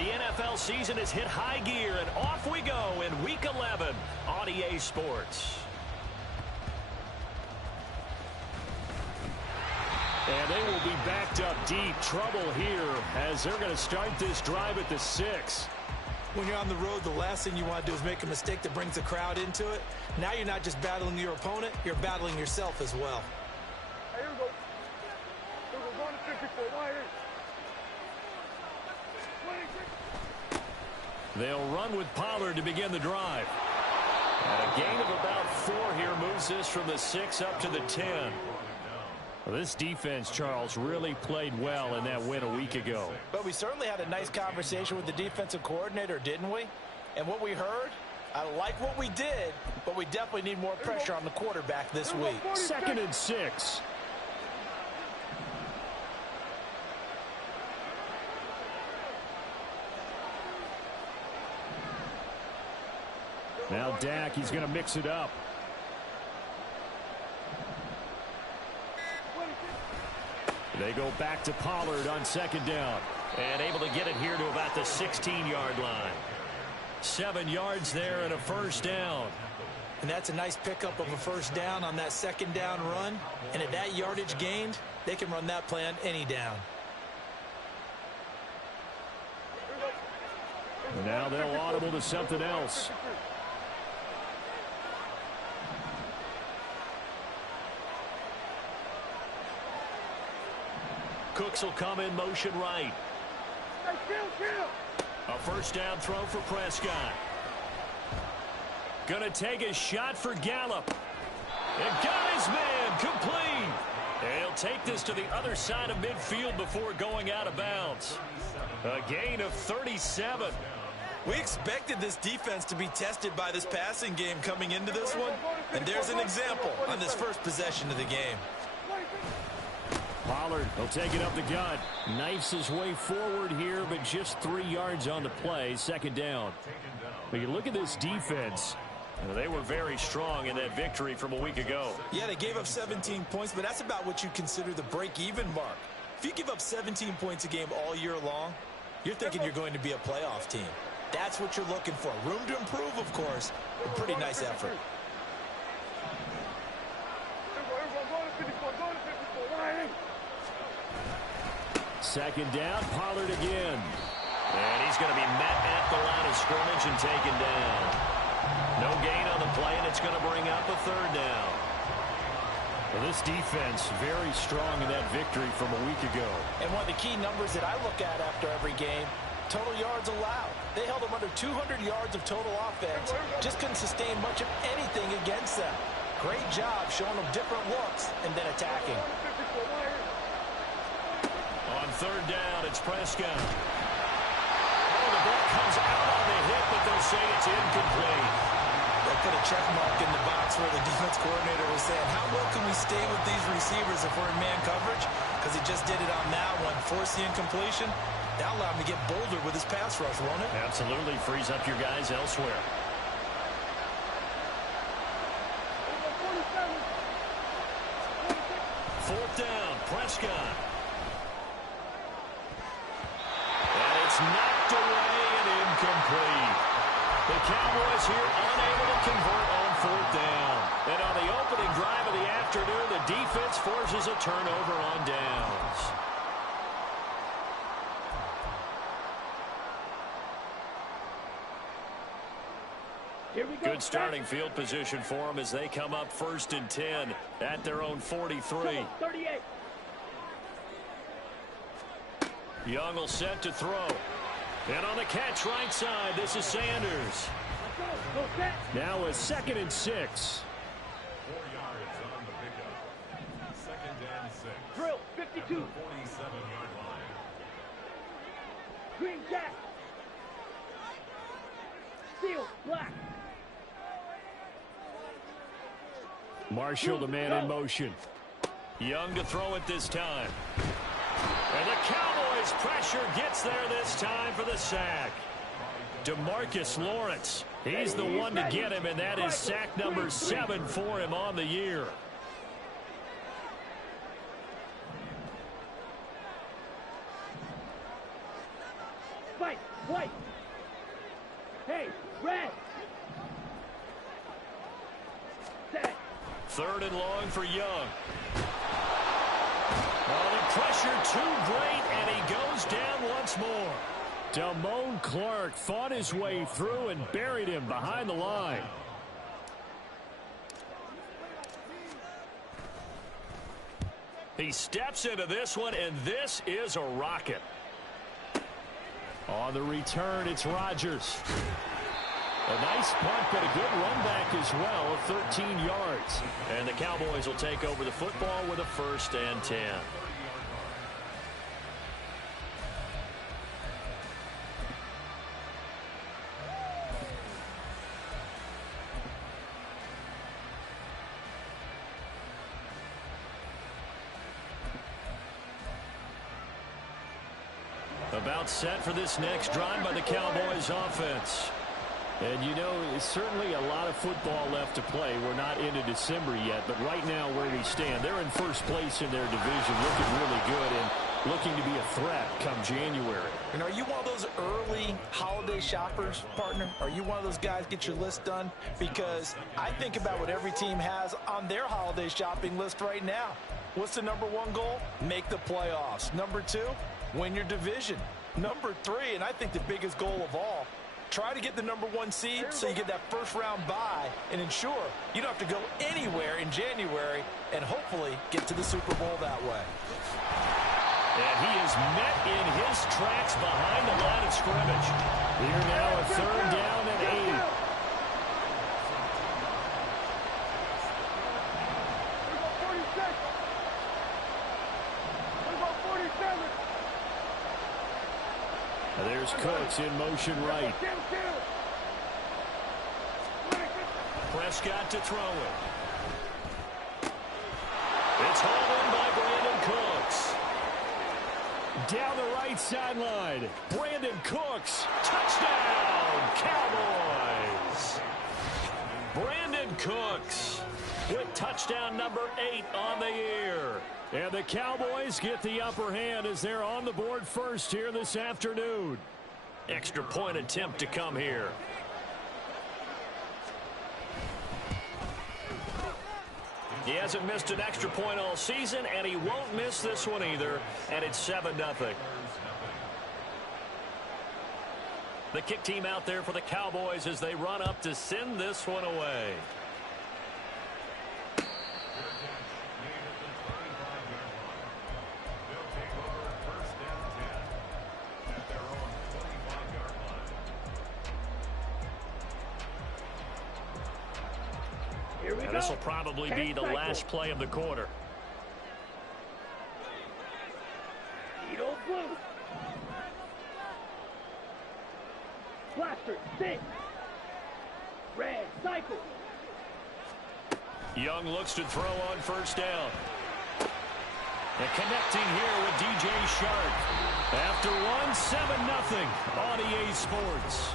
The NFL season has hit high gear, and off we go in Week 11 on EA Sports. And they will be backed up deep. Trouble here as they're going to start this drive at the 6. When you're on the road, the last thing you want to do is make a mistake that brings the crowd into it. Now you're not just battling your opponent, you're battling yourself as well. Hey, here we go. Here we go. Going to 54. Wide in. They'll run with Pollard to begin the drive. And a gain of about 4 here moves this from the 6 up to the 10. Well, this defense, Charles, really played well in that win a week ago. But we certainly had a nice conversation with the defensive coordinator, didn't we? And what we heard, I like what we did, but we definitely need more pressure on the quarterback this week. 2nd and 6. Now Dak, he's going to mix it up. They go back to Pollard on 2nd down. And able to get it here to about the 16-yard line. 7 yards there and a 1st down. And that's a nice pickup of a 1st down on that 2nd down run. And at that yardage gained, they can run that play on any down. And now they'll audible to something else. Cooks will come in motion right. A 1st down throw for Prescott. Gonna take a shot for Gallup. And got his man complete. And he'll take this to the other side of midfield before going out of bounds. A gain of 37. We expected this defense to be tested by this passing game coming into this one. And there's an example on this first possession of the game. Pollard will take it up the gut. Knifes his way forward here, but just 3 yards on the play. 2nd down. But you look at this defense. They were very strong in that victory from a week ago. Yeah, they gave up 17 points, but that's about what you consider the break-even mark. If you give up 17 points a game all year long, you're thinking you're going to be a playoff team. That's what you're looking for. Room to improve, of course, but pretty nice effort. Second down, Pollard again. And he's going to be met at the line of scrimmage and taken down. No gain on the play, and it's going to bring up a 3rd down. Well, this defense very strong in that victory from a week ago. And one of the key numbers that I look at after every game, total yards allowed. They held them under 200 yards of total offense. Just couldn't sustain much of anything against them. Great job showing them different looks and then attacking. On 3rd down, it's Prescott. Oh, the ball comes out on the hit, but they'll say it's incomplete. They put a check mark in the box where the defense coordinator was saying, how well can we stay with these receivers if we're in man coverage? Because he just did it on that one. Force the incompletion. That'll allow him to get bolder with his pass rush, won't it? Absolutely. Frees up your guys elsewhere. Fourth down, Prescott. And it's knocked away and incomplete. The Cowboys here unable to convert on 4th down. And on the opening drive of the afternoon, the defense forces a turnover on downs. Good starting field position for them as they come up 1st and 10 at their own 43. 38. Young will set to throw. And on the catch right side, this is Sanders. Now a 2nd and 6. 4 yards on the pickup. 2nd and 6. Drill, 52. 47-yard line. Green jack. Steel, black. Marshall, the man in motion. Young to throw it this time. And the Cowboys pressure gets there this time for the sack. DeMarcus Lawrence. He's the one to get him, and that is sack number 7 for him on the year. Fight, White. Hey, red. Set. 3rd and long for Young. Oh, the pressure too great, and he goes down once more. Damone Clark fought his way through and buried him behind the line. He steps into this one, and this is a rocket. On the return, it's Rodgers. A nice punt, but a good run back as well of 13 yards. And the Cowboys will take over the football with a 1st and 10. About set for this next drive by the Cowboys offense. And you know, it's certainly a lot of football left to play. We're not into December yet, but right now where we stand, they're in 1st place in their division, looking really good and looking to be a threat come January. And are you one of those early holiday shoppers, partner? Are you one of those guys get your list done? Because I think about what every team has on their holiday shopping list right now. What's the #1 goal? Make the playoffs. #2, win your division. #3, and I think the biggest goal of all, try to get the #1 seed so you get that 1st round bye and ensure you don't have to go anywhere in January and hopefully get to the Super Bowl that way. And he is met in his tracks behind the line of scrimmage. Here now a 3rd down and 8. There's Cooks in motion right. Prescott to throw it. It's hauled in by Brandon Cooks. Down the right sideline. Brandon Cooks. Touchdown, Cowboys. Brandon Cooks with touchdown #8 on the year. And the Cowboys get the upper hand as they're on the board first here this afternoon. Extra point attempt to come here. He hasn't missed an extra point all season, and he won't miss this one either, and it's 7-0. The kick team out there for the Cowboys as they run up to send this one away. And this will probably be the last play of the quarter. Edo blue. Blaster, six. Red, cycle. Young looks to throw on 1st down. And connecting here with DJ Shark. After one, 7-0 on EA Sports.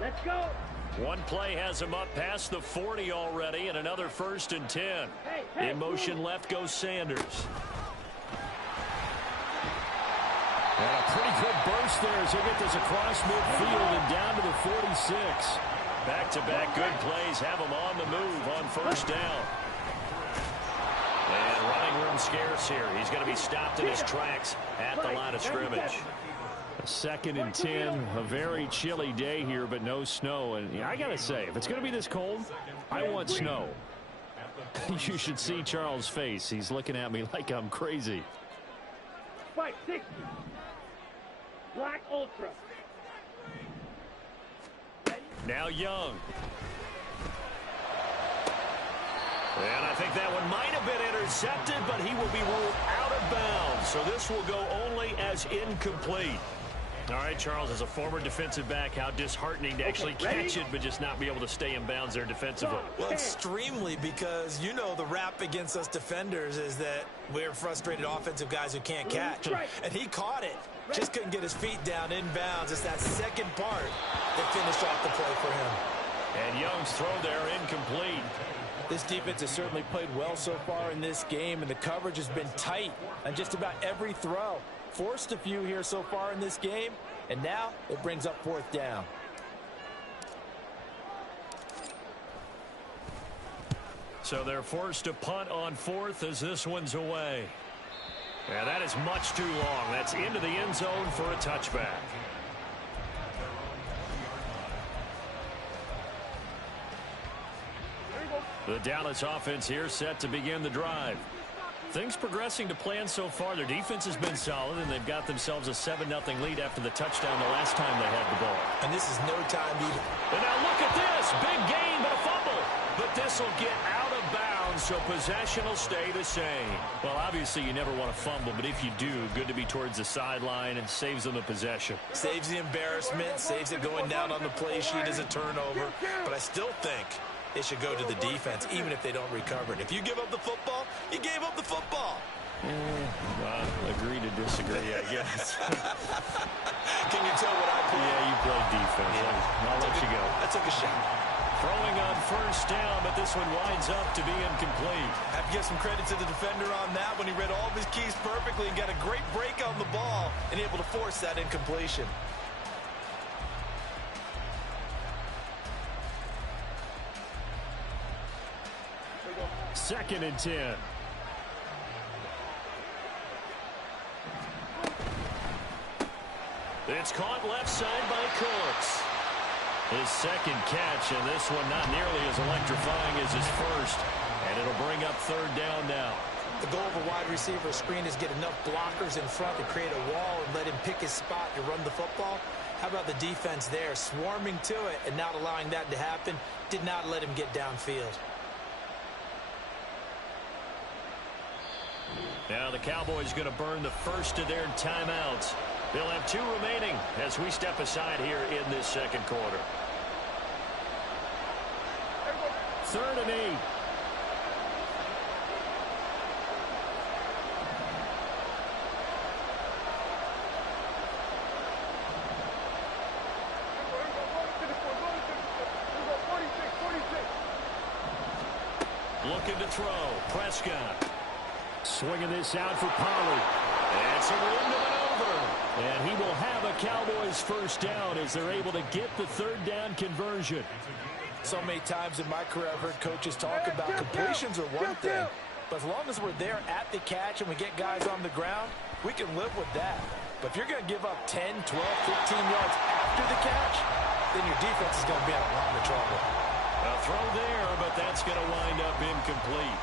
Let's go. One play has him up past the 40 already, and another 1st and 10. In motion left goes Sanders. And a pretty good burst there as he gets this across midfield and down to the 46. Back-to-back good plays have him on the move on 1st down. And running room scarce here. He's going to be stopped in his tracks at the line of scrimmage. 2nd and 10, a very chilly day here, but no snow. And I got to say, if it's going to be this cold, I want snow. You should see Charles' face. He's looking at me like I'm crazy. Fight 60. Black Ultra. Now Young. And I think that one might have been intercepted, but he will be ruled out of bounds. So this will go only as incomplete. All right, Charles, as a former defensive back, how disheartening to actually catch it, but just not be able to stay in bounds there defensively. Well, extremely, because you know the rap against us defenders is that we're frustrated offensive guys who can't catch. And he caught it. Just couldn't get his feet down in bounds. It's that second part that finished off the play for him. And Young's throw there incomplete. This defense has certainly played well so far in this game, and the coverage has been tight on just about every throw. Forced a few here so far in this game, and now it brings up fourth down. So they're forced to punt on fourth as this one's away. And that is much too long. That's into the end zone for a touchback. The Dallas offense here set to begin the drive. Things progressing to plan so far. Their defense has been solid, and they've got themselves a 7-0 lead after the touchdown the last time they had the ball. And this is no time either. And now look at this. Big gain, but a fumble. But this will get out of bounds, so possession will stay the same. Well, obviously, you never want to fumble, but if you do, good to be towards the sideline and saves them the possession. Saves the embarrassment, saves it going down on the play sheet as a turnover. But I still think it should go to the defense, even if they don't recover it. If you give up the football, you gave up the football. Agree to disagree, I guess. Can you tell what I play? Yeah, you play defense. Yeah. I'll let you go. I took a shot. Throwing on first down, but this one winds up to be incomplete. I have to give some credit to the defender on that when he read all of his keys perfectly and got a great break on the ball and able to force that incompletion. Second and 10. It's caught left side by Cooks. His second catch, and this one not nearly as electrifying as his first. And it'll bring up third down now. The goal of a wide receiver screen is get enough blockers in front to create a wall and let him pick his spot to run the football. How about the defense there, swarming to it and not allowing that to happen? Did not let him get downfield. Now the Cowboys going to burn the first of their timeouts. They'll have 2 remaining as we step aside here in this second quarter. 3rd and 8. Looking to throw. Prescott. Swinging this out for Pollard. And some room to maneuver. And he will have a Cowboys first down as they're able to get the third down conversion. So many times in my career I've heard coaches talk about completions are one thing, but as long as we're there at the catch and we get guys on the ground, we can live with that. But if you're going to give up 10, 12, 15 yards after the catch, then your defense is going to be in a lot of trouble. A throw there, but that's going to wind up incomplete.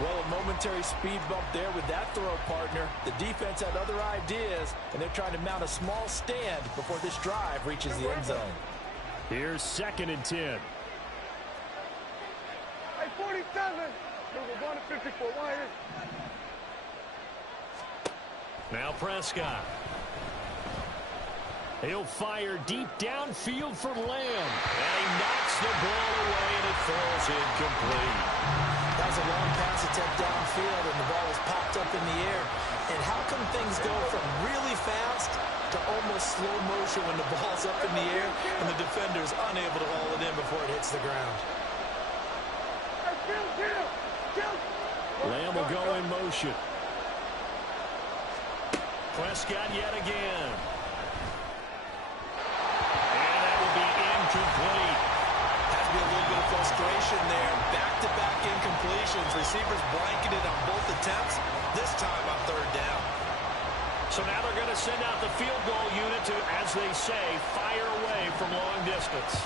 Well, a momentary speed bump there with that throw partner. The defense had other ideas, and they're trying to mount a small stand before this drive reaches the end zone. Here's 2nd and 10. Hey, 47. We're going to 54. Why is? Now Prescott. He'll fire deep downfield for Lamb. And he knocks the ball away, and it falls incomplete. That was a long pass attempt downfield, and the ball was popped up in the air. And how come things go from really fast to almost slow motion when the ball's up in the air and the defender is unable to haul it in before it hits the ground? Lamb will go in motion. Prescott yet again. And that will be incomplete. Has to be a little bit of frustration there. Back-to-back incompletions. Receivers blanketed on both attempts, this time on third down. So now they're going to send out the field goal unit to, as they say, fire away from long distance.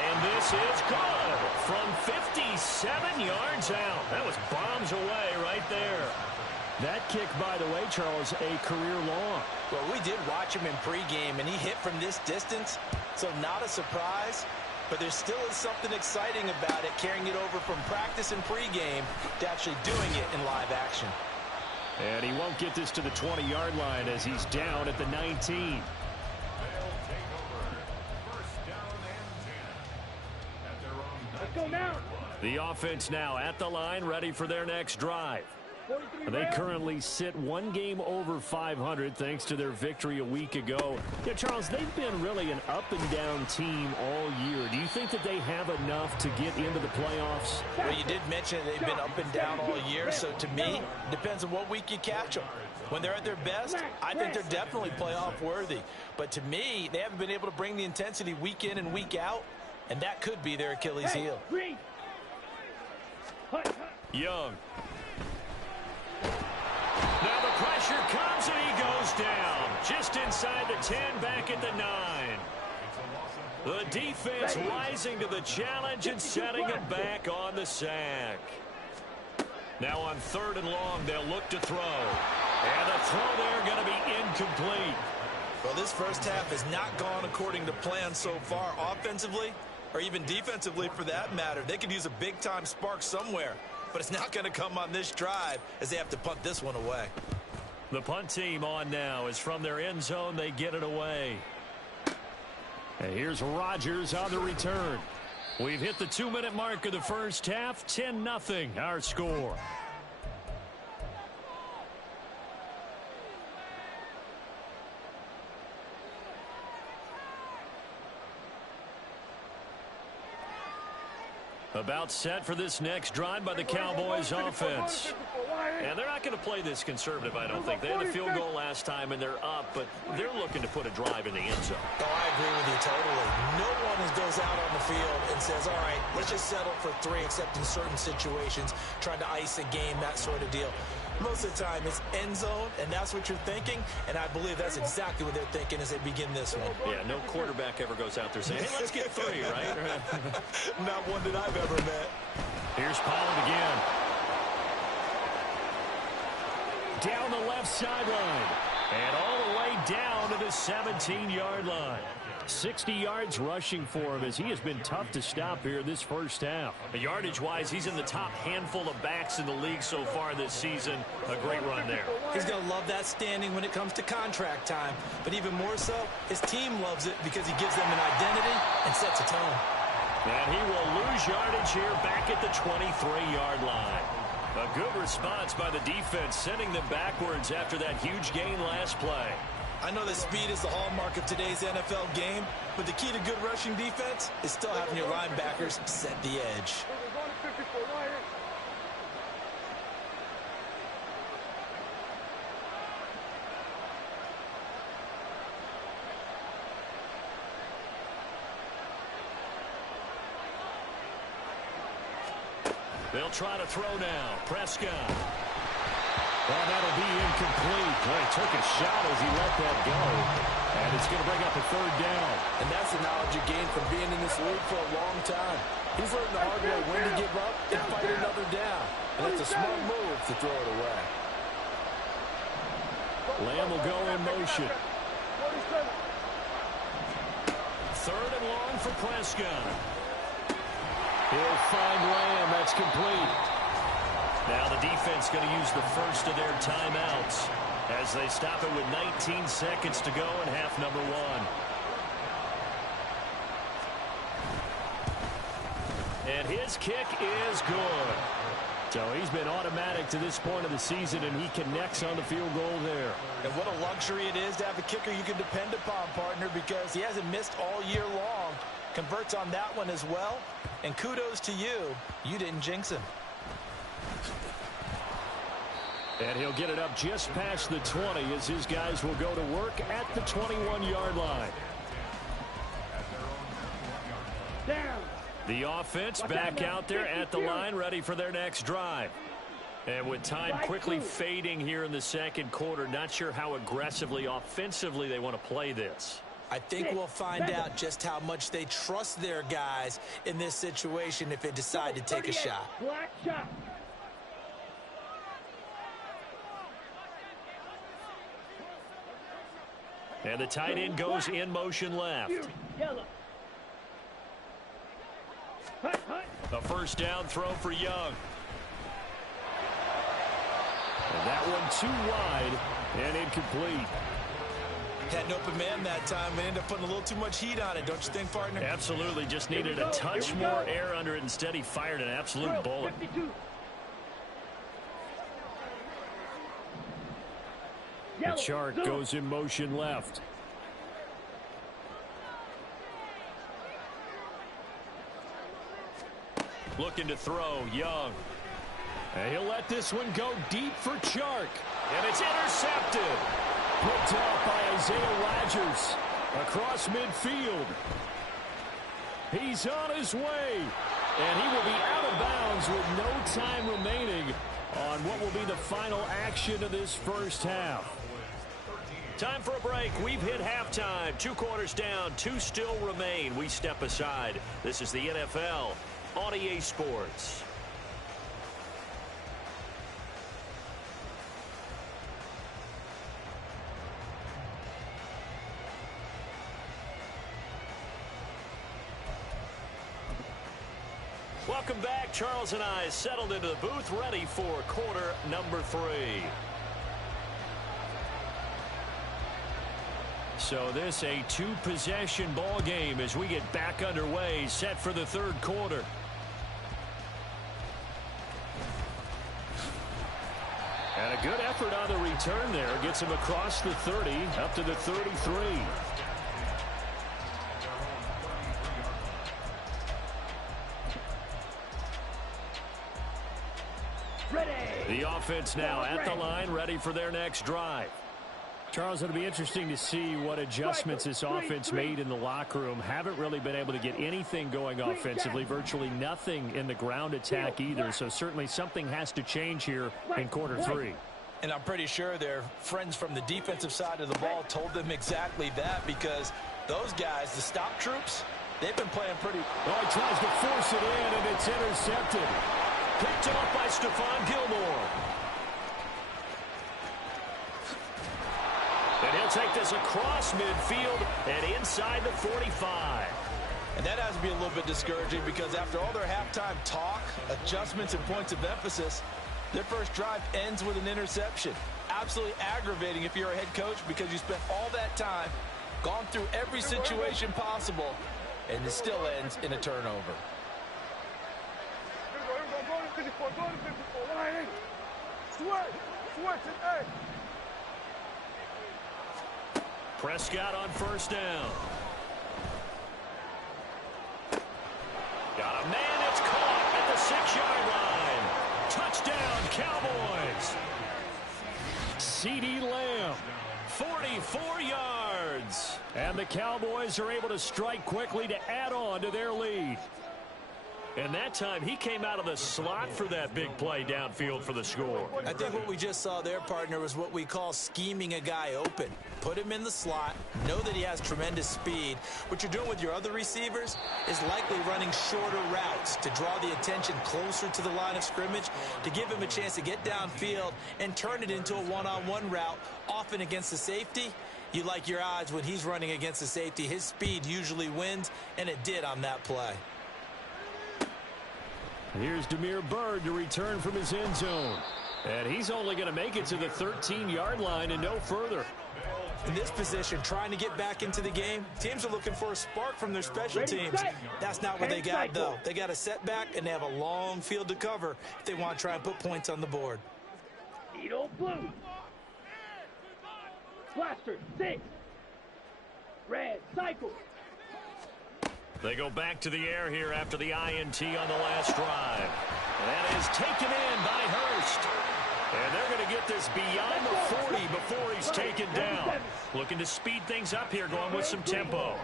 And this is good from 57 yards out. That was bombs away right there. That kick, by the way, Charles, a career long. Well, we did watch him in pregame, and he hit from this distance, so not a surprise. But there still is something exciting about it, carrying it over from practice and pregame to actually doing it in live action. And he won't get this to the 20-yard line as he's down at the 19. Let's go now. The offense now at the line, ready for their next drive. They currently sit one game over 500 thanks to their victory a week ago. Yeah, Charles, they've been really an up-and-down team all year. Do you think that they have enough to get into the playoffs? Well, you did mention they've been up and down all year, so to me, it depends on what week you catch them. When they're at their best, I think they're definitely playoff worthy. But to me, they haven't been able to bring the intensity week in and week out, and that could be their Achilles heel. Young. Now the pressure comes and he goes down. Just inside the 10, back at the 9. The defense rising to the challenge and setting him back on the sack. Now on 3rd and long, they'll look to throw. And the throw there going to be incomplete. Well, this first half has not gone according to plan so far offensively, or even defensively for that matter. They could use a big-time spark somewhere, but it's not going to come on this drive as they have to punt this one away. The punt team on now is from their end zone. They get it away. And here's Rodgers on the return. We've hit the 2-minute mark of the first half. 10-0 our score. About set for this next drive by the Cowboys offense. And they're not going to play this conservative, I don't think. They had a field goal last time, and they're up, but they're looking to put a drive in the end zone. Oh, I agree with you totally. No one goes out on the field and says, all right, let's just settle for 3, except in certain situations, trying to ice a game, that sort of deal. Most of the time, it's end zone, and that's what you're thinking, and I believe that's exactly what they're thinking as they begin this one. Yeah, no quarterback ever goes out there saying, hey, let's get 3, right? Not one that I've ever met. Here's Pollard again. Down the left sideline. And all the way down to the 17-yard line. 60 yards rushing for him as he has been tough to stop here this first half. Yardage-wise, he's in the top handful of backs in the league so far this season. A great run there. He's going to love that standing when it comes to contract time. But even more so, his team loves it because he gives them an identity and sets a tone. And he will lose yardage here back at the 23-yard line. A good response by the defense, sending them backwards after that huge gain last play. I know that speed is the hallmark of today's NFL game, but the key to good rushing defense is still having your linebackers set the edge. They'll try to throw now. Prescott. Well, that'll be incomplete. Boy, he took a shot as he let that go. And it's going to bring up a 3rd down. And that's the knowledge you gain from being in this league for a long time. He's learned the hard way when to give up and fight another down. And it's a smart move to throw it away. Lamb will go in motion. 3rd and long for Prescott. He'll find Lamb. That's complete. Now the defense going to use the first of their timeouts as they stop it with 19 seconds to go in half number 1. And his kick is good. So he's been automatic to this point of the season, and he connects on the field goal there. And what a luxury it is to have a kicker you can depend upon, partner, because he hasn't missed all year long. Converts on that one as well. And kudos to you. You didn't jinx him. And he'll get it up just past the 20 as his guys will go to work at the 21-yard line. The offense back out there at the line, ready for their next drive. And with time quickly fading here in the second quarter, not sure how aggressively, offensively they want to play this. I think we'll find out just how much they trust their guys in this situation if they decide to take a shot. And the tight end goes in motion left. A first down throw for Young. And that one too wide and incomplete. Had an open man that time and ended up putting a little too much heat on it, don't you think, partner? Absolutely. Just needed a touch more air under it. Instead, he fired an absolute bullet. The Shark goes in motion left. Looking to throw, Young. And he'll let this one go deep for Chark. And it's intercepted. Picked off by Isaiah Rodgers across midfield. He's on his way. And he will be out of bounds with no time remaining on what will be the final action of this first half. Time for a break. We've hit halftime. 2 quarters down, 2 still remain. We step aside. This is the NFL on EA Sports. Welcome back. Charles and I settled into the booth, ready for quarter number 3. So this a 2-possession ball game as we get back underway, set for the 3rd quarter. And a good effort on the return there. Gets him across the 30, up to the 33. The offense now at the line, ready for their next drive. Charles, it'll be interesting to see what adjustments this offense made in the locker room. Haven't really been able to get anything going offensively, virtually nothing in the ground attack either. So certainly something has to change here in quarter 3. And I'm pretty sure their friends from the defensive side of the ball told them exactly that, because those guys, the stop troops, they've been playing pretty. Oh, he tries to force it in, and it's intercepted. Picked off by Stephon Gilmore. And he'll take this across midfield and inside the 45. And that has to be a little bit discouraging, because after all their halftime talk, adjustments, and points of emphasis, their first drive ends with an interception. Absolutely aggravating if you're a head coach, because you spent all that time, gone through every situation possible, and it still ends in a turnover. Prescott on first down. Got a man, it's caught at the 6-yard line. Touchdown, Cowboys. CeeDee Lamb, 44 yards. And the Cowboys are able to strike quickly to add on to their lead. And that time, he came out of the slot for that big play downfield for the score. I think what we just saw there, partner, was what we call scheming a guy open. Put him in the slot, know that he has tremendous speed. What you're doing with your other receivers is likely running shorter routes to draw the attention closer to the line of scrimmage, to give him a chance to get downfield and turn it into a one-on-one route, often against the safety. You like your odds when he's running against the safety. His speed usually wins, and it did on that play. Here's Damiere Byrd to return from his end zone. And he's only going to make it to the 13-yard line and no further. In this position, trying to get back into the game, teams are looking for a spark from their special teams. That's not what they got, though. They got a setback, and they have a long field to cover if they want to try and put points on the board. Needle blue. Blaster 6. Red cycle. They go back to the air here after the INT on the last drive. That is taken in by Hurst. And they're going to get this beyond the 40 before he's taken down. Looking to speed things up here, going with some tempo.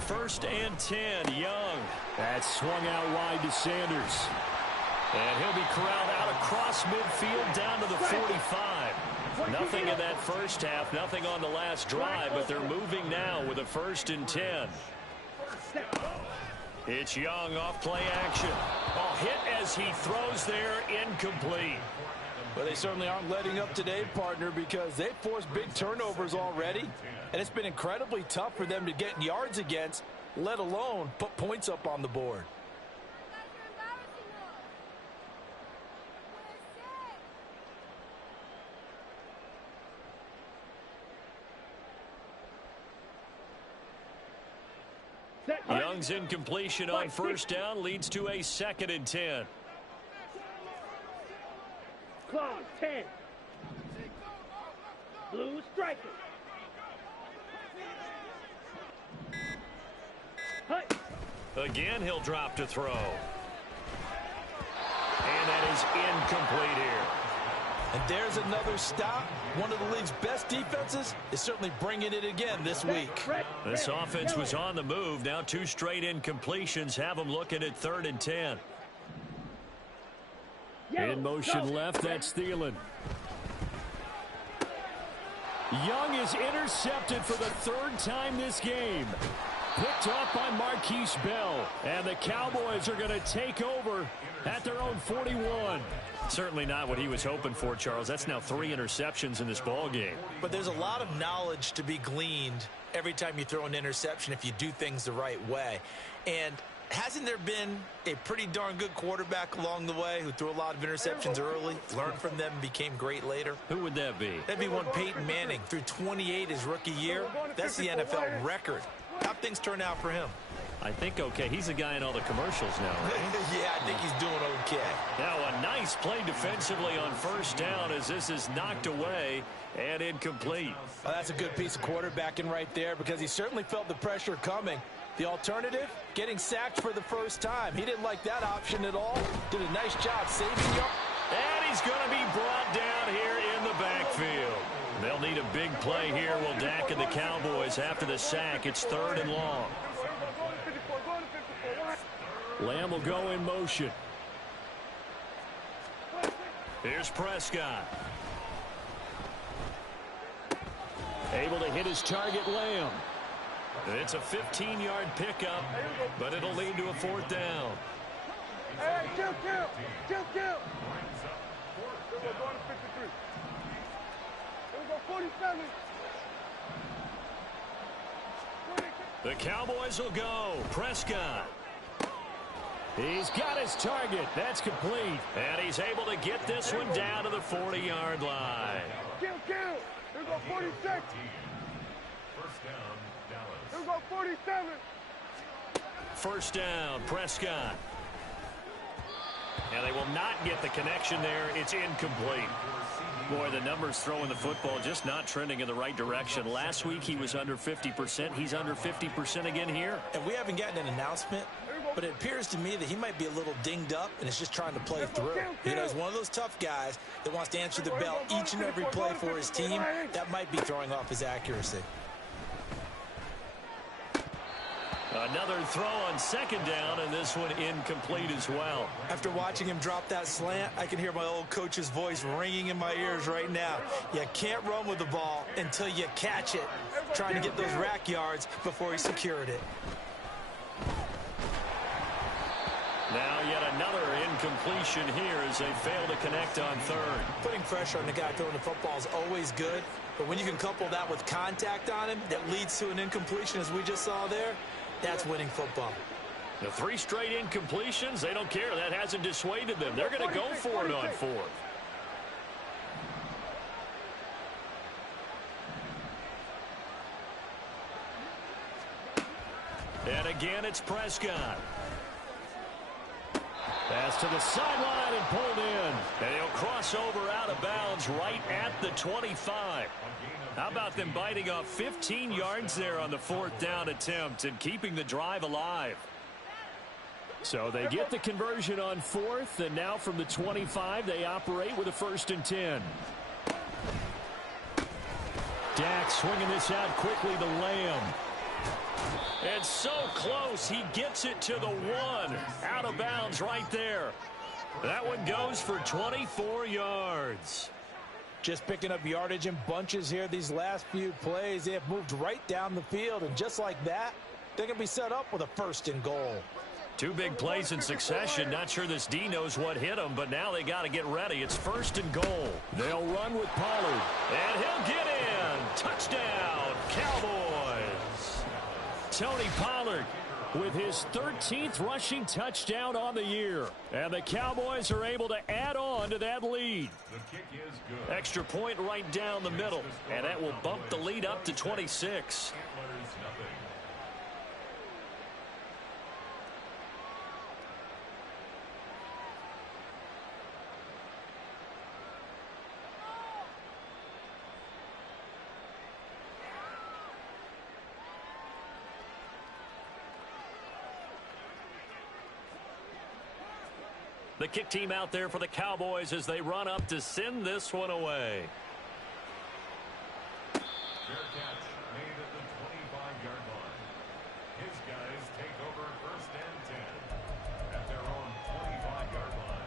First and 10, Young. That's swung out wide to Sanders. And he'll be corralled out across midfield down to the 45. Nothing in that first half, nothing on the last drive, but they're moving now with a 1st and 10. It's Young off play action. Oh, hit as he throws there, incomplete. Well, they certainly aren't letting up today, partner, because they've forced big turnovers already, and it's been incredibly tough for them to get yards against, let alone put points up on the board. Young's incompletion on first down leads to a 2nd and 10. Clock 10. Blue striker. Hut. Again, he'll drop to throw. And that is incomplete here. And there's another stop. One of the league's best defenses is certainly bringing it again this week. This offense was on the move. Now 2 straight incompletions have them looking at 3rd and 10. In motion left, that's Thielen. Young is intercepted for the 3rd time this game. Picked off by Marquise Bell. And the Cowboys are going to take over at their own 41. Certainly not what he was hoping for, Charles. That's now 3 interceptions in this ball game. But there's a lot of knowledge to be gleaned every time you throw an interception if you do things the right way. And hasn't there been a pretty darn good quarterback along the way who threw a lot of interceptions early, learned from them, and became great later? Who would that be? That'd be one Peyton Manning. Threw 28 his rookie year. That's the NFL record. How'd things turn out for him? I think okay. He's the guy in all the commercials now, right? Yeah, I think he's doing okay. Now a nice play defensively on 1st down as this is knocked away and incomplete. Well, that's a good piece of quarterbacking right there because he certainly felt the pressure coming. The alternative, getting sacked for the 1st time. He didn't like that option at all. Did a nice job saving you. And he's going to be brought down here in the backfield. They'll need a big play here. Will Dak and the Cowboys after the sack. It's 3rd and long. Lamb will go in motion. Here's Prescott. Able to hit his target, Lamb. It's a 15-yard pickup, but it'll lead to a 4th down. Hey, kill. Here we go, 53. Here we go, 47. The Cowboys will go. Prescott. He's got his target. That's complete. And he's able to get this one down to the 40-yard line. Kill. Here we go, 46. First down, Dallas. Here we go, 47. 1st down, Prescott. And they will not get the connection there. It's incomplete. Boy, the numbers throwing the football just not trending in the right direction. Last week he was under 50%. He's under 50% again here. And we haven't gotten an announcement, but it appears to me that he might be a little dinged up and is just trying to play through. You know, he's one of those tough guys that wants to answer the bell each and every play for his team. That might be throwing off his accuracy. Another throw on 2nd down, and this one incomplete as well. After watching him drop that slant, I can hear my old coach's voice ringing in my ears right now. You can't run with the ball until you catch it. Trying to get those rack yards before he secured it. Now yet another incompletion here as they fail to connect on 3rd. Putting pressure on the guy throwing the football is always good, but when you can couple that with contact on him that leads to an incompletion as we just saw there, that's winning football. The 3 straight incompletions, they don't care. That hasn't dissuaded them. They're going to go for it on 4th. And again, it's Prescott. Pass to the sideline and pulled in. And he'll cross over out of bounds right at the 25. How about them biting off 15 yards there on the 4th down attempt and keeping the drive alive? So they get the conversion on 4th, and now from the 25, they operate with a 1st and 10. Dak swinging this out quickly to Lamb. And so close, he gets it to the 1. Out of bounds right there. That one goes for 24 yards. Just picking up yardage in bunches here these last few plays. They have moved right down the field, and just like that, they're going to be set up with a 1st and goal. 2 big plays in succession. Not sure this D knows what hit him, but now they got to get ready. It's 1st and goal. They'll run with Pollard. And he'll get in. Touchdown, Cowboys. Tony Pollard with his 13th rushing touchdown on the year. And the Cowboys are able to add on to that lead. The kick is good. Extra point right down the middle. And that will bump the lead up to 26. Antlers, nothing. The kick team out there for the Cowboys as they run up to send this one away. Fair catch made at the 25-yard line. His guys take over 1st and 10 at their own 25-yard line.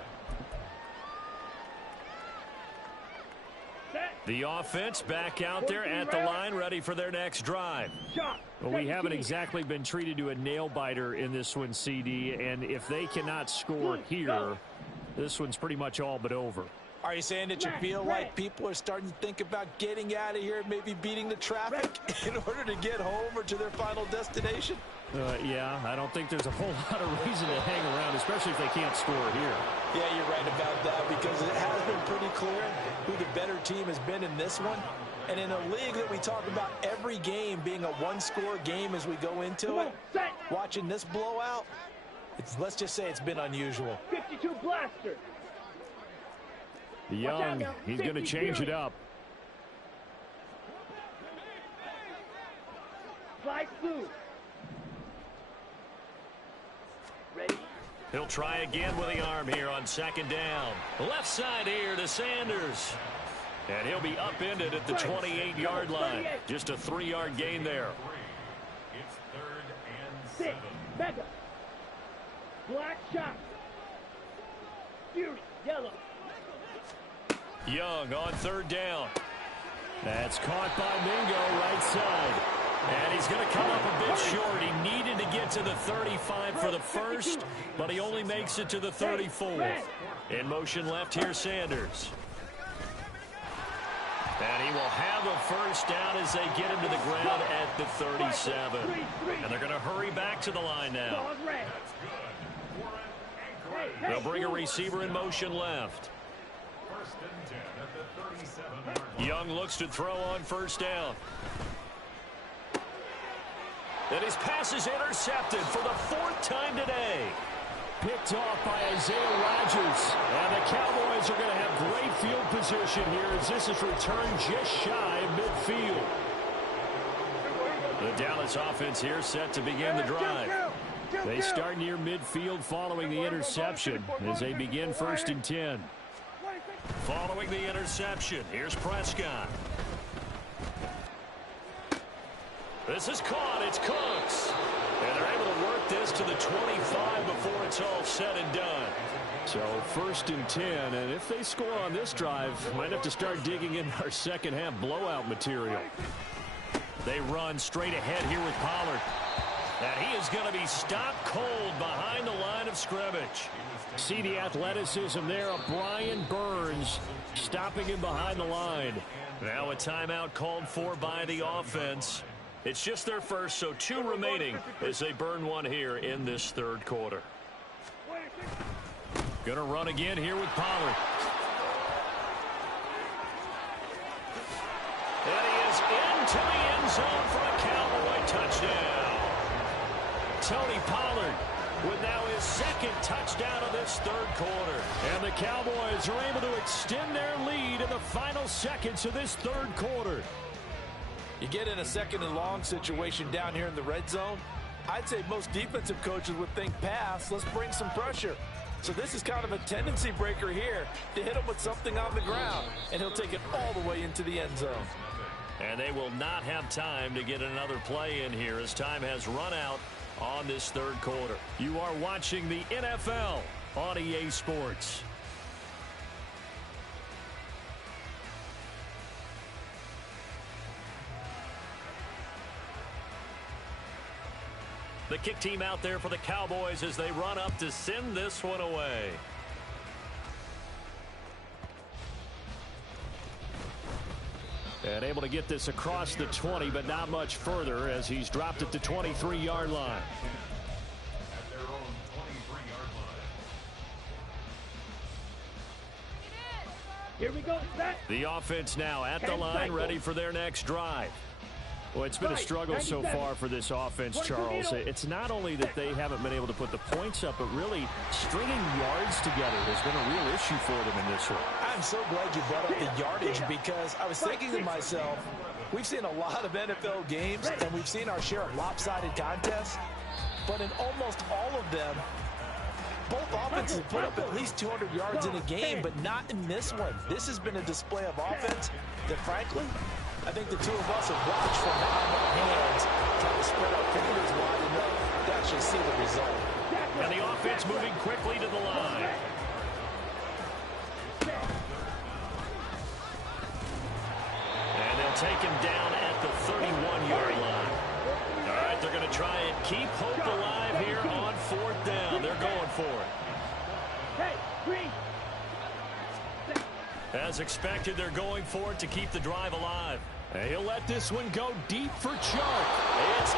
The offense back out there at the line, ready for their next drive. Well, we haven't exactly been treated to a nail-biter in this one, CD, and if they cannot score here, this one's pretty much all but over. Are you saying that you feel like people are starting to think about getting out of here, maybe beating the traffic in order to get home or to their final destination? Yeah, I don't think there's a whole lot of reason to hang around, especially if they can't score here. Yeah, you're right about that because it has been pretty clear who the better team has been in this one. And in a league that we talk about every game being a one-score game as we go into it, watching this blowout, let's just say it's been unusual. 52 blaster. Young, he's going to change it up. Fly blue. Ready? He'll try again with the arm here on 2nd down. Left side here to Sanders. And he'll be upended at the 28-yard line. Just a 3-yard gain there. It's 3rd and 6. 7. Mega. Black shot. Fierce yellow. Young on 3rd down. That's caught by Mingo right side. And he's going to come up a bit short. He needed to get to the 35 for the first, but he only makes it to the 34. In motion left here, Sanders. And he will have a first down as they get him to the ground at the 37. And they're going to hurry back to the line now. They'll bring a receiver in motion left. 1st and 10 at the 37-yard line. Young looks to throw on 1st down. And his pass is intercepted for the 4th time today. Picked off by Isaiah Rodgers. And the Cowboys are going to have great field position here as this is returned just shy of midfield. The Dallas offense here set to begin the drive. They start near midfield following the interception as they begin 1st and 10. Following the interception, here's Prescott. This is caught. It's Cooks. And they're able to work this to the 25 before it's all said and done. So 1st and 10, and if they score on this drive, might have to start digging in our second half blowout material. They run straight ahead here with Pollard. And he is going to be stopped cold behind the line of scrimmage. See the athleticism there of Brian Burns stopping him behind the line. Now a timeout called for by the offense. It's just their first, so 2 remaining as they burn one here in this 3rd quarter. Gonna run again here with Pollard. And he is into the end zone for a Cowboy touchdown. Tony Pollard with now his 2nd touchdown of this 3rd quarter. And the Cowboys are able to extend their lead in the final seconds of this 3rd quarter. You get in a 2nd and long situation down here in the red zone, I'd say most defensive coaches would think pass, let's bring some pressure. So this is kind of a tendency breaker here to hit him with something on the ground, and he'll take it all the way into the end zone. And they will not have time to get another play in here as time has run out on this 3rd quarter. You are watching the NFL on EA Sports. The kick team out there for the Cowboys as they run up to send this one away. And able to get this across the 20, but not much further as he's dropped at the 23-yard line. At their own 23-yard line. Here we go, set. The offense now at the line, ready for their next drive. Well, it's been a struggle so far for this offense, Charles. It's not only that they haven't been able to put the points up, but really stringing yards together has been a real issue for them in this one. I'm so glad you brought up the yardage because I was thinking to myself, we've seen a lot of NFL games and we've seen our share of lopsided contests, but in almost all of them, Both offenses have put up at least 200 yards in a game, but not in this one. This has been a display of offense that, frankly, I think the two of us have watched from our hands, trying to spread our fingers wide enough to actually see the result. And the offense moving quickly to the line. And they'll take him down at the 31-yard line. All right, they're going to try and keep hope alive here on 4th down. They're going for it. As expected, they're going for it to keep the drive alive. And he'll let this one go deep for Chark. It's